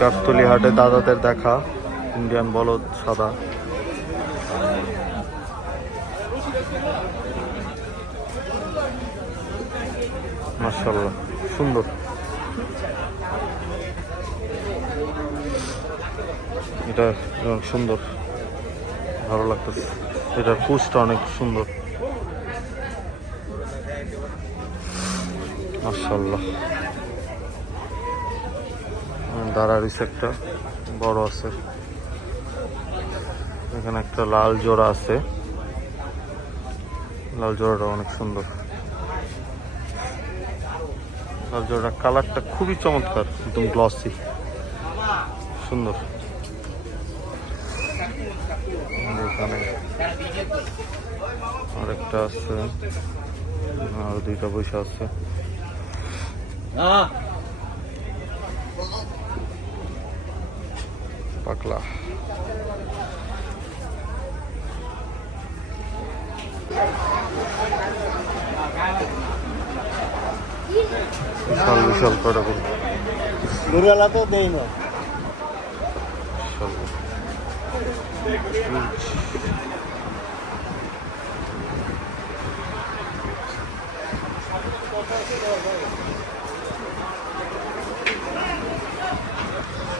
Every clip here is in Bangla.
গাবতলী হাটে দাদাদের দেখা ইন্ডিয়ান বলদ সাদা। মাশাআল্লাহ সুন্দর। এটা অনেক সুন্দর, ভালো লাগতেছে। এটার পুষটা অনেক সুন্দর। মাশাআল্লাহ দাঁড়ারিস একটা বড় আছে। এখানে একটা লাল জোড়া আছে, লাল জোড়াটা অনেক সুন্দর। লাল জোড়া কালারটা খুবই চমৎকার, একদম গ্লসি, সুন্দর। এখানে আরেকটা আছে, আর দুইটা পয়সা আছে। পাকলা বিশাল বিশাল কটাগুলো গরুওয়ালা তো দেই না।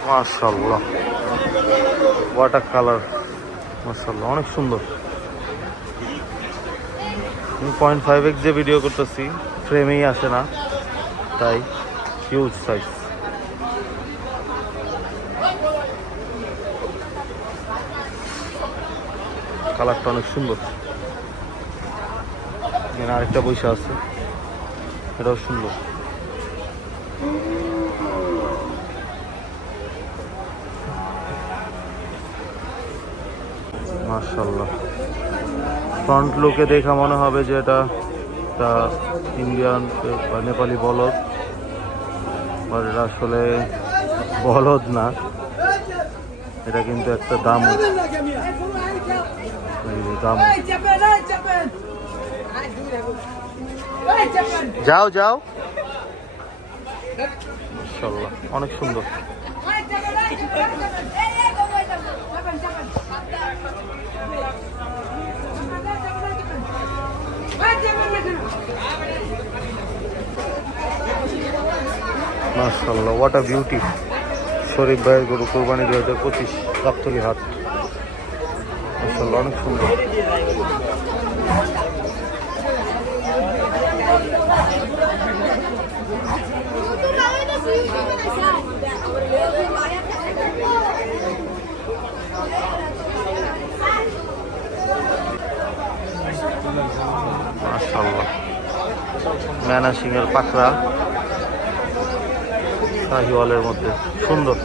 মাশাআল্লাহ ওয়াটার কালার, মাশাআল্লাহ অনেক সুন্দর। 0.5x যে ভিডিও করতেছি, ফ্রেমেই আসে না, তাই হিউজ সাইজ। কালারটা অনেক সুন্দর। এখানে আরেকটা পয়সা আছে, এটাও সুন্দর। মাশাআল্লাহ ফ্রন্ট লুকে দেখা মনে হবে যে এটা একটা ইন্ডিয়ান বা নেপালি বলদ, আর এটা আসলে বলদ না, এটা কিন্তু একটা দাম। যাও যাও, মাশাআল্লাহ অনেক সুন্দর। মাশাআল্লাহ হোয়াট আ বিউটি। শরীফ ভাইয়ের গরু কোরবানি 2025 গাবতলী হাট। মাশাআল্লাহ অনেক সুন্দর। মাশাআল্লাহ ম্যানা সিংয়ের পাকড়া শাহিওয়ালের মধ্যে সুন্দর।